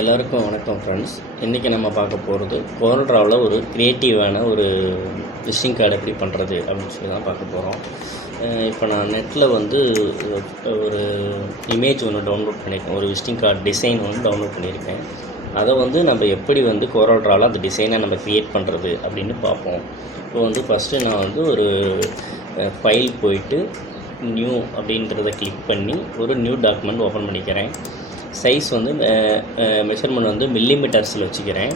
எல்லாருக்கும் வணக்கம் ஃப்ரெண்ட்ஸ். இன்றைக்கி நம்ம பார்க்க போகிறது coreldraw ஒரு க்ரியேட்டிவான ஒரு விசிட்டிங் கார்டு எப்படி பண்ணுறது அப்படின்னு சொல்லி தான் பார்க்க போகிறோம். இப்போ நான் நெட்டில் ஒரு இமேஜ் ஒன்று டவுன்லோட் பண்ணியிருக்கேன், ஒரு விசிட்டிங் கார்டு டிசைன் ஒன்று டவுன்லோட் பண்ணியிருக்கேன். அதை நம்ம எப்படி coreldraw அந்த டிசைனை நம்ம க்ரியேட் பண்ணுறது அப்படின்னு பார்ப்போம். இப்போ ஃபஸ்ட்டு நான் ஒரு ஃபைல் போயிட்டு நியூ அப்படின்றத கிளிக் பண்ணி ஒரு நியூ டாக்குமெண்ட் ஓப்பன் பண்ணிக்கிறேன். சைஸ் மெஷர்மெண்ட் மில்லிமீட்டர்ஸில் வச்சுக்கிறேன்.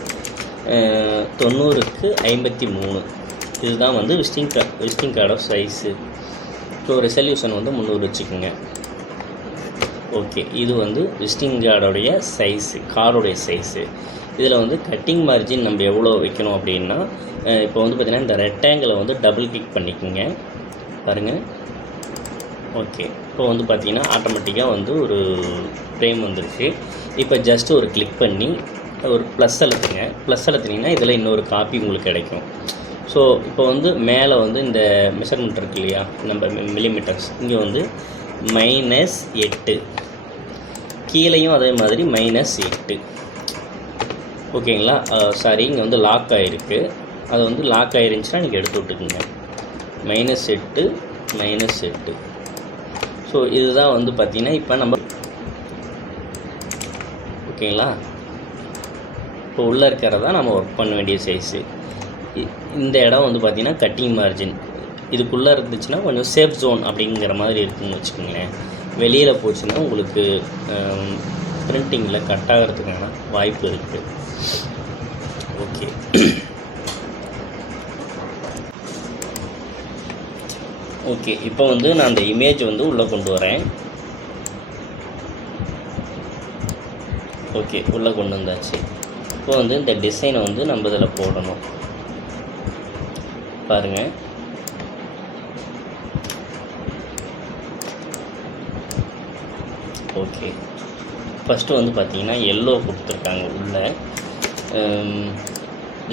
90க்கு 53 இதுதான் விசிட்டிங் கார்டோட சைஸு. ஸோ ரெசல்யூஷன் 300 வச்சுக்கோங்க. ஓகே, இது விசிட்டிங் கார்டோடைய சைஸு, கார்டோடைய சைஸு. இதில் கட்டிங் மார்ஜின் நம்ம எவ்வளோ வைக்கணும் அப்படின்னா, இப்போ பார்த்திங்கன்னா இந்த ரெக்டாங்கிளை டபுள் கிளிக் பண்ணிக்கோங்க பாருங்கள். ஓகே, இப்போ பார்த்திங்கன்னா ஆட்டோமேட்டிக்காக ஒரு ஃப்ரேம் வந்துருக்கு. இப்போ ஜஸ்ட்டு ஒரு கிளிக் பண்ணி ஒரு ப்ளஸ் அழுத்துங்க. ப்ளஸ் அழுத்தினீங்கன்னா இதில் இன்னொரு காப்பி உங்களுக்கு கிடைக்கும். ஸோ இப்போ மேலே இந்த மெஷர்மெண்ட் இருக்கு இல்லையா, நம்ம மில்லிமீட்டர்ஸ், இங்கே -8, கீழேயும் அதே மாதிரி -8. ஓகேங்களா? சாரி, இங்கே லாக் ஆகிருக்கு. அது லாக் ஆகிருந்துச்சுன்னா நீங்கள் எடுத்து விட்டுக்குங்க. -8 -8. ஸோ இதுதான் பார்த்திங்கன்னா இப்போ நம்ம ஓகேங்களா, இப்போ உள்ளே இருக்கிறதா நம்ம ஒர்க் பண்ண வேண்டிய சைஸு. இந்த இடம் பார்த்திங்கன்னா கட்டிங் மார்ஜின் இதுக்குள்ளே இருந்துச்சுன்னா கொஞ்சம் சேஃப் ஜோன் அப்படிங்கிற மாதிரி இருக்குதுன்னு வச்சுக்கோங்களேன். வெளியில் போச்சுன்னா உங்களுக்கு பிரிண்டிங்கில் கட் ஆகிறதுக்கான வாய்ப்பு இருக்குது. ஓகே, ஓகே, இப்போ நான் அந்த இமேஜ் உள்ளே கொண்டு வரேன். ஓகே, உள்ளே கொண்டு வந்தாச்சு. இப்போ இந்த டிசைனை நம்ம இதில் போடணும் பாருங்கள். ஓகே, ஃபஸ்ட்டு பார்த்திங்கன்னா எல்லோ கொடுத்துருக்காங்க உள்ளே.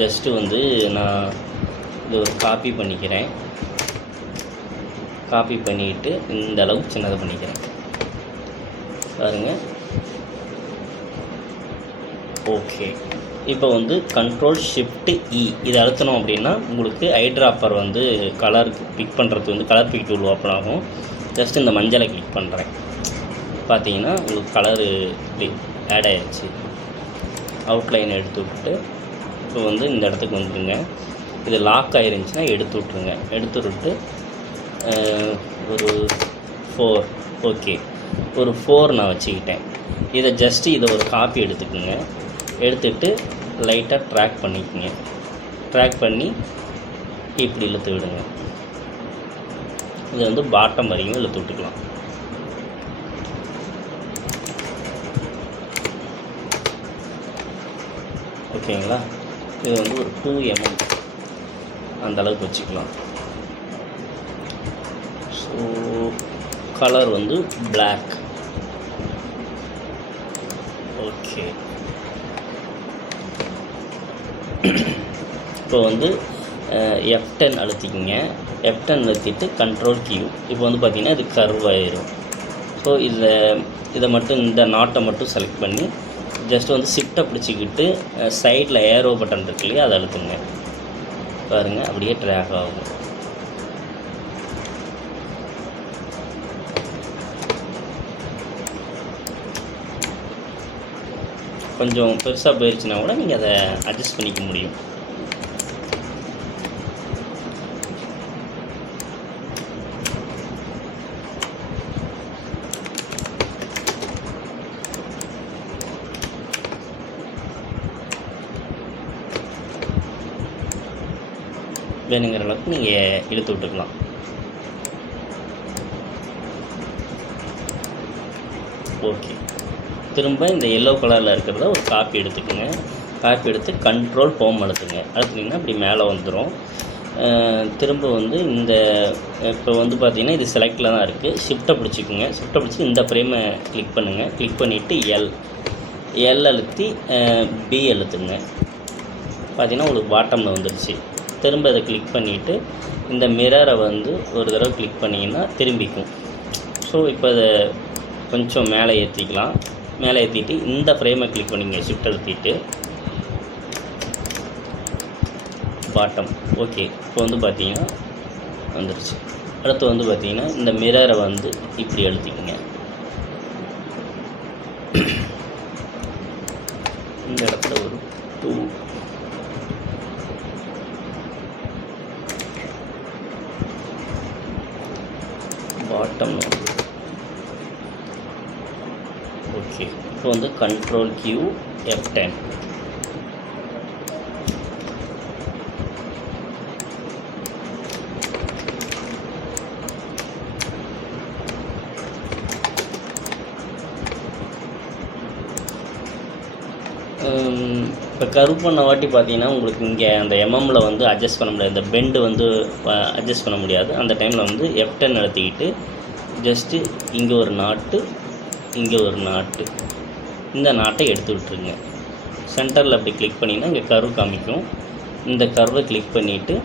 ஜஸ்ட்டு நான் இது ஒரு காப்பி பண்ணிக்கிறேன். காப்பி பண்ணிவிட்டு இந்த அளவுக்கு சின்னதை பண்ணிக்கிறேன் பாருங்கள். ஓகே, இப்போ Ctrl Shift E இதை அழுத்தணும் அப்படின்னா உங்களுக்கு ஐ ட்ராப்பர் கலர் பிக் பண்ணுறது கலர் பிக் டூல் ஓப்பன் ஆகும். ஜஸ்ட் இந்த மஞ்சளை கிளிக் பண்ணுறேன். பார்த்தீங்கன்னா உங்களுக்கு கலரு ஆட் ஆகிடுச்சு. அவுட்லைன் எடுத்து விட்டுட்டு இப்போ இந்த இடத்துக்கு வந்துடுங்க. இது லாக் ஆகிருந்துச்சுன்னா எடுத்து விட்ருங்க. எடுத்து விட்டு ஒரு 4. ஓகே, ஒரு 4 நான் வச்சுக்கிட்டேன். இதை ஒரு காப்பி எடுத்துக்கோங்க. எடுத்துகிட்டு லைட்டாக ட்ராக் பண்ணிக்கோங்க. ட்ராக் பண்ணி இப்படி இழுத்து விடுங்க. இது பாட்டம் வரைக்கும் இழுத்து விட்டுக்கலாம். ஓகேங்களா? இது ஒரு 2 mm அந்த அளவுக்கு வச்சுக்கலாம். So colour black. ஓகே, இப்போ F10 அழுத்திக்கிங்க. F10 அழுத்திட்டு Ctrl Q. இப்போ பார்த்திங்கன்னா இது கர்வ் ஆயிரும். ஸோ இதை மட்டும் இந்த நாட்டை மட்டும் செலக்ட் பண்ணி ஜஸ்ட் ஷிஃப்ட்டை பிடிச்சிக்கிட்டு சைடில் ஏரோ பட்டன் இருக்கு இல்லையா, அதை அழுத்துங்க பாருங்கள். அப்படியே ட்ராக் ஆகும். கொஞ்சம் பெருசாக போயிடுச்சுன்னா கூட நீங்கள் அதை அட்ஜஸ்ட் பண்ணிக்க முடியும். வேணுங்கிற அளவுக்கு நீங்கள் இழுத்து விட்டுக்கலாம். ஓகே, திரும்ப இந்த எல்லோ கலரில் இருக்கிறத ஒரு காப்பி எடுத்துக்கோங்க. காப்பி எடுத்து Ctrl Home அழுத்துங்க. அழுத்துனீங்கன்னா இப்படி மேலே வந்துடும். திரும்ப இந்த இப்போ பார்த்திங்கன்னா இது செலக்டில் தான் இருக்குது. ஷிஃப்ட்டை பிடிச்சிக்கோங்க. ஷிஃப்ட்டை பிடிச்சி இந்த ஃப்ரேமை கிளிக் பண்ணுங்கள். கிளிக் பண்ணிவிட்டு எல் அழுத்தி பி அழுத்துங்க. பார்த்திங்கன்னா உங்களுக்கு பாட்டமில் வந்துடுச்சு. திரும்ப இதை கிளிக் பண்ணிவிட்டு இந்த மிரரை ஒரு தடவை கிளிக் பண்ணிங்கன்னா திரும்பிக்கும். ஸோ இப்போ இதை கொஞ்சம் மேலே ஏற்றிக்கலாம். மேலே ஏற்றிட்டு இந்த ஃப்ரேமை கிளிக் பண்ணிங்க, ஷிஃப்ட் அழுத்திட்டு பாட்டம். ஓகே, இப்போ வந்து பார்த்தீங்கன்னா வந்துடுச்சு. அடுத்து வந்து பார்த்தீங்கன்னா இந்த மிரரை வந்து இப்படி அழுத்திக்கங்க. இந்த இடத்துல ஒரு 2 பாட்டம். ஓகே, இப்போ வந்து Ctrl Q F10. இப்போ கர்வ் பண்ண வாட்டி பார்த்தீங்கன்னா உங்களுக்கு இங்கே அந்த எம்எம்மில் வந்து அட்ஜஸ்ட் பண்ண முடியாது, இந்த பெண்டு வந்து அட்ஜஸ்ட் பண்ண முடியாது. அந்த டைமில் வந்து F10 அழுத்திக்கிட்டு ஜஸ்ட்டு இங்கே ஒரு நாட்டு, இங்கே ஒரு நாட்டு, இந்த நாட்டை எடுத்து விட்டுருங்க. சென்டரில் அப்படி கிளிக் பண்ணிங்கன்னா இங்கே கர்வ் காமிக்கும். இந்த கர்வை கிளிக் பண்ணிவிட்டு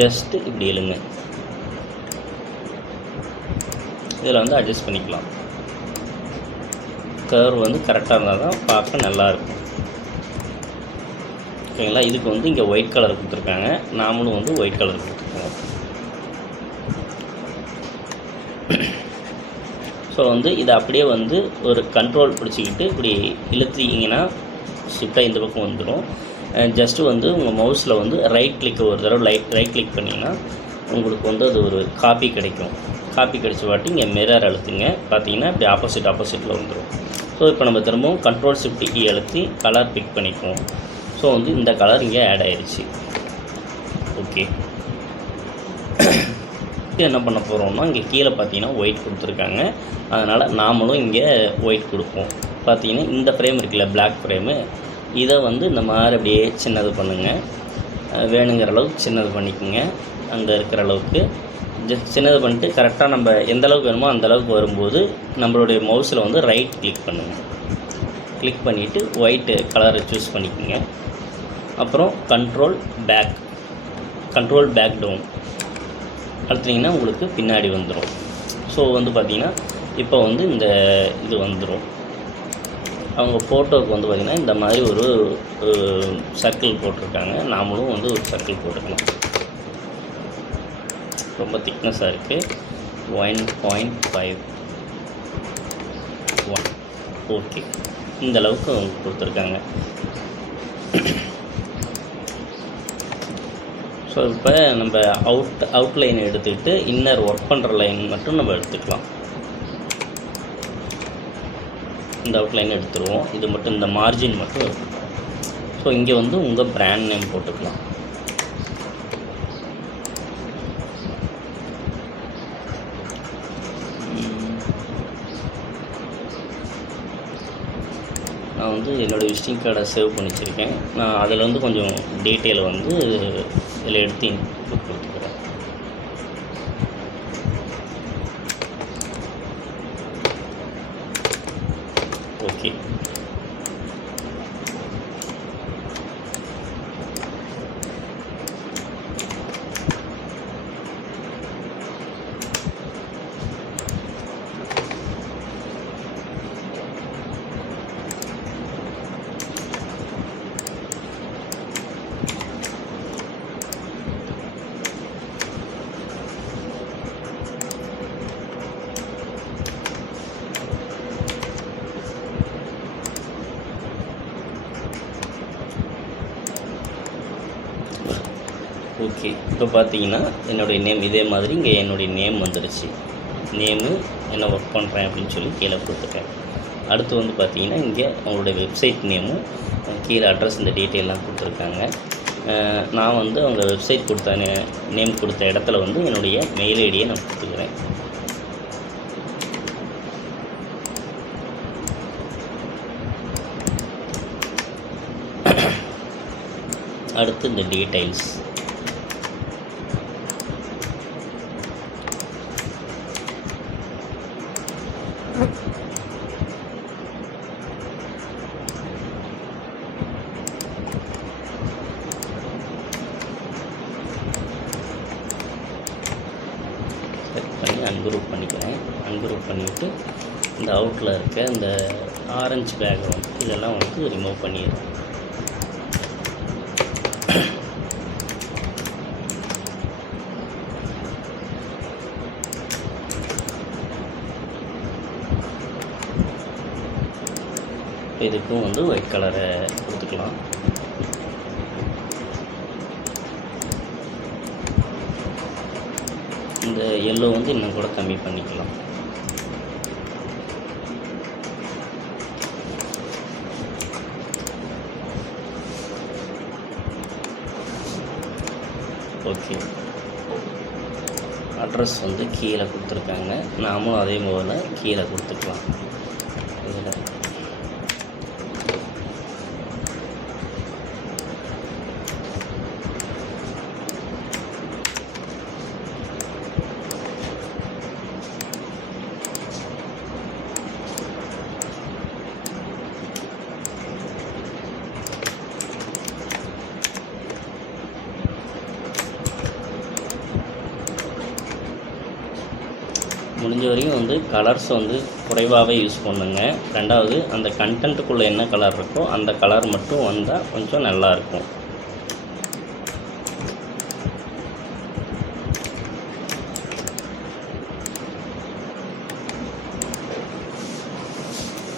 ஜஸ்ட்டு இப்படி எழுங்க. இதில் வந்து அட்ஜஸ்ட் பண்ணிக்கலாம். கர்வ் வந்து கரெக்டாக இருந்தால் தான் பார்க்க நல்லாயிருக்கும். ஓகேங்களா? இதுக்கு வந்து இங்கே ஒயிட் கலர் கொடுத்துருக்காங்க, நாமளும் வந்து ஒயிட் கலர் கொடுத்துருக்காங்க. ஸோ வந்து இதை அப்படியே வந்து ஒரு கண்ட்ரோல் பிடிச்சிக்கிட்டு இப்படி இழுத்தீங்கன்னா ஷிஃப்டாக இந்த பக்கம் வந்துடும். ஜஸ்ட்டு வந்து உங்கள் மவுஸில் வந்து ரைட் கிளிக் ஒரு தடவை ரைட் கிளிக் பண்ணிங்கன்னா உங்களுக்கு வந்து அது ஒரு காப்பி கிடைக்கும். காப்பி கிடைச்ச வாட்டி இங்கே மிரர் அழுத்துங்க, பார்த்தீங்கன்னா இப்படி ஆப்போசிட்டில் வந்துடும். ஸோ இப்போ நம்ம திரும்பவும் Ctrl Shift E அழுத்தி கலர் பிக் பண்ணிக்குவோம். ஸோ வந்து இந்த கலர் இங்கே ஆட் ஆயிடுச்சு. ஓகே, என்ன பண்ண போகிறோம்னா இங்கே கீழே பார்த்தீங்கன்னா ஒயிட் கொடுத்துருக்காங்க, அதனால் நாமளும் இங்கே ஒயிட் கொடுப்போம். பார்த்தீங்கன்னா இந்த ஃப்ரேம் இருக்குல்ல, பிளாக் ஃப்ரேமு, இதை வந்து இந்த மாதிரி அப்படியே சின்னது பண்ணுங்கள். வேணுங்கிற அளவுக்கு சின்னது பண்ணிக்கோங்க. அங்கே இருக்கிற அளவுக்கு ஜஸ்ட் சின்னது பண்ணிட்டு கரெக்டாக நம்ம எந்த அளவுக்கு வேணுமோ அந்த அளவுக்கு வரும்போது நம்மளுடைய மவுஸில் வந்து ரைட் கிளிக் பண்ணுங்கள். கிளிக் பண்ணிவிட்டு ஒயிட்டு கலரை சூஸ் பண்ணிக்கோங்க. அப்புறம் கண்ட்ரோல் பேக் டவுன் அழுத்தினீங்கன்னா உங்களுக்கு பின்னாடி வந்துடும். ஸோ வந்து பார்த்திங்கன்னா இப்போ வந்து இந்த இது வந்துடும். அவங்க ஃபோட்டோவுக்கு வந்து பார்த்திங்கன்னா இந்த மாதிரி ஒரு சர்க்கிள் போட்டிருக்காங்க, நாமளும் வந்து ஒரு சர்க்கிள் போட்டுக்கலாம். ரொம்ப திக்னஸாக இருக்குது, 1.5. ஓகே, இந்த அளவுக்கு அவங்க கொடுத்துருக்காங்க. ஸோ இப்போ நம்ம அவுட்லைன் எடுத்துக்கிட்டு இன்னர் ஒர்க் பண்ணுற லைன் மட்டும் நம்ம எடுத்துக்கலாம். இந்த அவுட்லைன் எடுத்துருவோம், இது மட்டும் இந்த மார்ஜின் மட்டும் இருக்கும். ஸோ இங்கே வந்து உங்கள் பிராண்ட் நேம் போட்டுக்கலாம். நான் வந்து என்னோடய விசிட்டிங் கார்டை சேவ் பண்ணி வச்சுருக்கேன். நான் அதில் வந்து கொஞ்சம் டீட்டெயில் வந்து இதில் எடுத்து கொடுத்துக்கிறேன். Okay, okay. இப்போ பார்த்தீங்கன்னா என்னுடைய நேம் இதே மாதிரி இங்கே என்னுடைய நேம் வந்துடுச்சு. நேமு என்ன ஒர்க் பண்ணுறேன் அப்படின்னு சொல்லி கீழே கொடுத்துட்டேன். அடுத்து வந்து பார்த்தீங்கன்னா இங்கே அவங்களுடைய வெப்சைட் நேமும் கீழே அட்ரஸ் இந்த டீட்டெயிலாம் கொடுத்துருக்காங்க. நான் வந்து அவங்க வெப்சைட் கொடுத்த நேம் கொடுத்த இடத்துல வந்து என்னுடைய மெயில் ஐடியை நான் கொடுத்துக்கிறேன். அடுத்து இந்த டீட்டெயில்ஸ் செட் பண்ணி அன்குரூப் பண்ணிக்கிறேன். அன்குரூப் பண்ணிவிட்டு இந்த அவுட்டில் இருக்க இந்த ஆரஞ்சு பேக்ரவுண்ட் இதெல்லாம் வந்து ரிமூவ் பண்ணிடுறேன். இதுக்கும் வந்து ஒயிட் கலரை கொடுத்துக்கலாம். இந்த எல்லோ வந்து இன்னும் கூட கம்மி பண்ணிக்கலாம். ஓகே, அட்ரஸ் வந்து கீழே கொடுத்துருக்காங்க. நாமும் அதே போல் கீழே கொடுத்துக்கலாம். இதில் முடிஞ்ச வரையும் வந்து கலர்ஸ் வந்து குறைவாகவே யூஸ் பண்ணுங்க. ரெண்டாவது அந்த கண்டென்ட்டுக்குள்ளே என்ன கலர் இருக்கோ அந்த கலர் மட்டும் வந்தால் கொஞ்சம் நல்லாயிருக்கும்.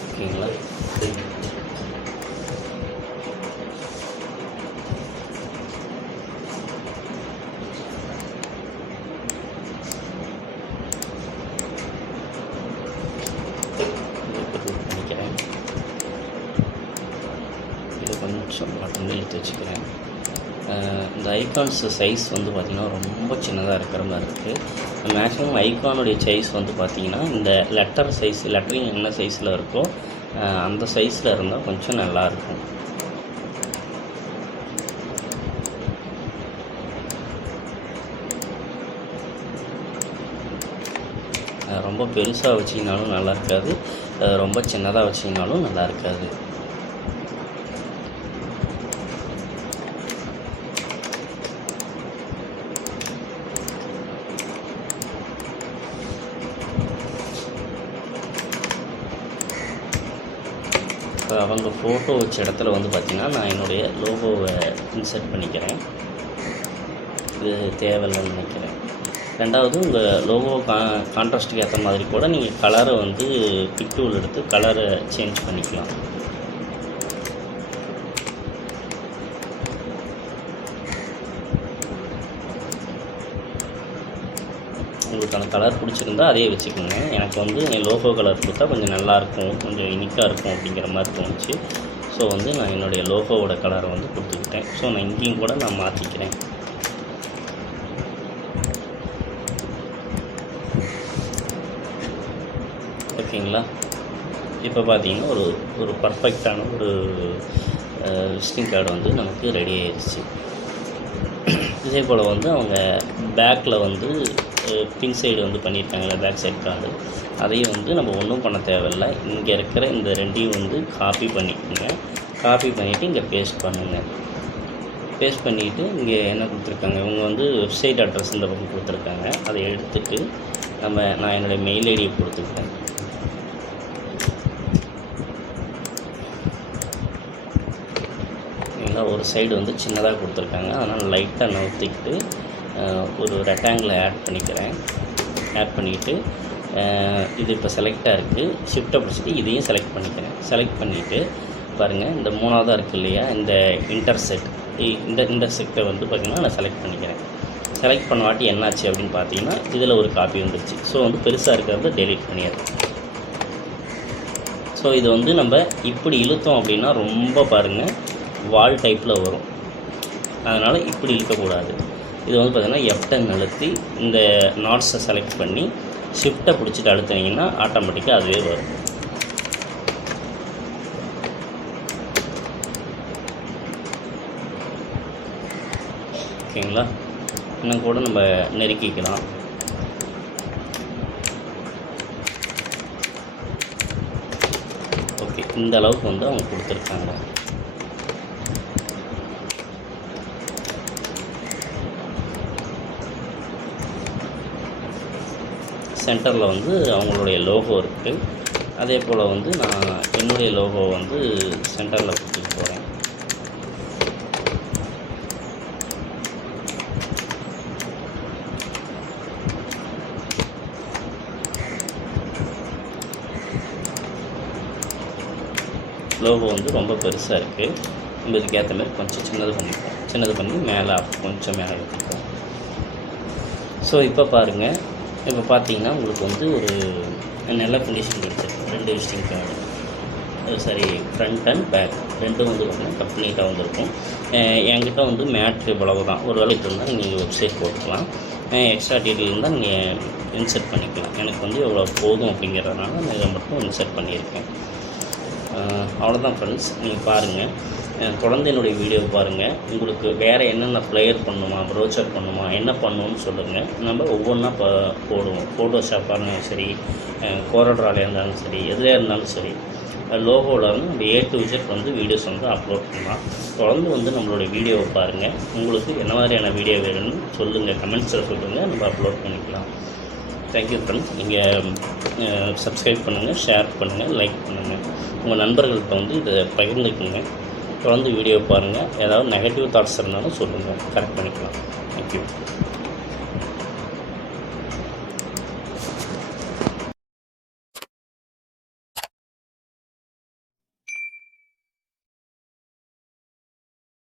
ஓகேங்களா? கொஞ்சம் மட்டுமே எடுத்து வச்சுக்கிறேன். இந்த ஐகான்ஸ் சைஸ் வந்து பார்த்திங்கன்னா ரொம்ப சின்னதாக இருக்கிற மாதிரி இருக்குது. மேக்ஸிமம் ஐகானுடைய சைஸ் வந்து பார்த்திங்கன்னா இந்த லெட்டர் சைஸ், லெட்டரிங் என்ன சைஸில் இருக்கோ அந்த சைஸில் இருந்தால் கொஞ்சம் நல்லாயிருக்கும். ரொம்ப பெருசாக வச்சிங்கனாலும் நல்லா இருக்காது, ரொம்ப சின்னதாக வச்சிங்கனாலும் நல்லா இருக்காது. அவங்க ஃபோட்டோ வச்ச இடத்துல வந்து பார்த்திங்கன்னா நான் என்னுடைய லோகோவை இன்சர்ட் பண்ணிக்கிறேன். இது தேவையில்லைன்னு நினைக்கிறேன். ரெண்டாவது உங்கள் லோகோ கான்ட்ராஸ்ட்டுக்கு ஏற்ற மாதிரி கூட நீங்கள் கலரை வந்து பிக் டூல் எடுத்து கலரை சேஞ்ச் பண்ணிக்கலாம். உங்களுக்கு அந்த கலர் பிடிச்சிருந்தா அதே வச்சுக்கோங்க. எனக்கு வந்து என் லோகோ கலர் கொடுத்தா கொஞ்சம் நல்லாயிருக்கும், கொஞ்சம் யூனிக்காக இருக்கும் அப்படிங்கிற மாதிரி தோணுச்சு. ஸோ வந்து நான் என்னுடைய லோகோவோட கலரை வந்து கொடுத்துக்கிட்டேன். ஸோ நான் இங்கேயும் கூட நான் மாற்றிக்கிறேன். ஓகேங்களா? இப்போ பார்த்தீங்கன்னா ஒரு பர்ஃபெக்டான ஒரு விசிட்டிங் கார்டு வந்து நமக்கு ரெடி ஆயிடுச்சு. இதே போல் வந்து அவங்க பேக்கில் வந்து பின் சைடு வந்து பண்ணியிருக்காங்களே பேக் சைட் கார்டு, அதையும் வந்து நம்ம ஒன்றும் பண்ண தேவையில்லை. இங்கே இருக்கிற இந்த ரெண்டையும் வந்து காப்பி பண்ணிக்கோங்க. காப்பி பண்ணிவிட்டு இங்கே பேஸ்ட் பண்ணுங்கள். பேஸ்ட் பண்ணிவிட்டு இங்கே என்ன கொடுத்துருக்காங்க, இவங்க வந்து வெப்சைட் அட்ரஸ் இந்த பக்கம் கொடுத்துருக்காங்க. அதை எடுத்துகிட்டு நான் என்னுடைய மெயில் ஐடியை கொடுத்துக்கிட்டேன். ஒரு சைடு வந்து சின்னதாக கொடுத்துருக்காங்க, அதனால் லைட்டாக நவுத்திக்கிட்டு ஒரு ரெக்டாங்கிளை ஆட் பண்ணிவிட்டு இது இப்போ செலக்டாக இருக்குது. ஷிஃப்ட்டை பிடிச்சிட்டு இதையும் செலக்ட் பண்ணிக்கிறேன். செலக்ட் பண்ணிவிட்டு பாருங்கள், இந்த மூணாவதாக இருக்குது இல்லையா, இந்த இன்டர்செக்டை வந்து பார்த்திங்கன்னா நான் செலக்ட் பண்ணிக்கிறேன். செலக்ட் பண்ண வாட்டி என்னாச்சு அப்படின்னு பார்த்தீங்கன்னா இதில் ஒரு காப்பி வந்துருச்சு. ஸோ வந்து பெருசாக இருக்கிறத டெலீட் பண்ணிடுறேன். ஸோ இது வந்து நம்ம இப்படி இழுத்தோம் அப்படின்னா ரொம்ப பாருங்கள் வால் டைப்பில் வரும். அதனால் இப்படி இழுக்கக்கூடாது. இது வந்து பார்த்திங்கன்னா F10 அழுத்தி இந்த நாட்ஸை செலக்ட் பண்ணி ஷிஃப்ட்டை பிடிச்சிட்டு அழுத்தினீங்கன்னா ஆட்டோமேட்டிக்காக அதுவே வரும். ஓகேங்களா? இன்னும் கூட நம்ம நெருக்கிக்கலாம். ஓகே, இந்த அளவுக்கு வந்து அவங்க கொடுத்துருக்காங்க. சென்டரில் வந்து அவங்களுடைய லோகோ இருக்குது. அதே போல் வந்து நான் என்னுடைய லோகோ வந்து சென்டரில் கொடுத்துட்டு போகிறேன். லோகோ வந்து ரொம்ப பெருசாக இருக்குது. நம்ம இதுக்கு ஏற்ற மாதிரி கொஞ்சம் சின்னது பண்ணி மேலே கொஞ்சம் மேலே வச்சுருக்கோம். ஸோ இப்போ பாருங்கள், இப்போ பார்த்தீங்கன்னா உங்களுக்கு வந்து ஒரு நல்ல ஃபினிஷிங் கிடச்சிருக்கு. 2 விசிட்டிங் கார்டு, சரி ஃப்ரண்ட் அண்ட் பேக் ரெண்டும் வந்து பார்த்திங்கன்னா கம்ப்ளீட்டாக வந்துருக்கும். என்கிட்ட வந்து மேட்ரு இவ்வளவு தான். ஒரு வேலைக்கு இருந்தால் நீங்கள் வெப்சைட் போட்டுக்கலாம், எக்ஸ்ட்ரா டீட்டெயில் இருந்தால் நீங்கள் இன்சர்ட் பண்ணிக்கலாம். எனக்கு வந்து எவ்வளோ போதும் அப்படிங்கிறதுனால நான் இதை மட்டும் இன்சர்ட் பண்ணியிருக்கேன். அவ்வளோதான் ஃப்ரெண்ட்ஸ். நீங்கள் பாருங்கள், தொடர்ந்து என்னுடைய வீடியோ பாருங்கள். உங்களுக்கு வேறு என்னென்ன ப்ளேயர் பண்ணணுமா, ப்ரோச்சர் பண்ணணுமா, என்ன பண்ணணும்னு சொல்லுங்கள். நம்ம ஒவ்வொன்றா போடுவோம். ஃபோட்டோஷாப்பாக இருந்தாலும் சரி, கோரல்ட்ராவில் இருந்தாலும் சரி, எதில் இருந்தாலும் சரி, லோகோவில் வந்து நம்ம A to Z வந்து வீடியோஸ் வந்து அப்லோட் பண்ணலாம். தொடர்ந்து வந்து நம்மளுடைய வீடியோவை பாருங்கள். உங்களுக்கு என்ன மாதிரியான வீடியோ வேணும்னு சொல்லுங்கள், கமெண்ட்ஸில் சொல்லுங்கள், நம்ம அப்லோட் பண்ணிக்கலாம். Thank you friends. நீங்கள் சப்ஸ்கிரைப் பண்ணுங்கள், ஷேர் பண்ணுங்கள், லைக் பண்ணுங்கள். உங்கள் நண்பர்கள்ட்ட வந்து இதை பகிர்ந்துக்குங்க. தொடர்ந்து வீடியோ பாருங்கள். ஏதாவது நெகட்டிவ் தாட்ஸ் இருந்தாலும் சொல்லுங்கள், கரெக்ட் பண்ணிக்கலாம். தேங்க்யூ.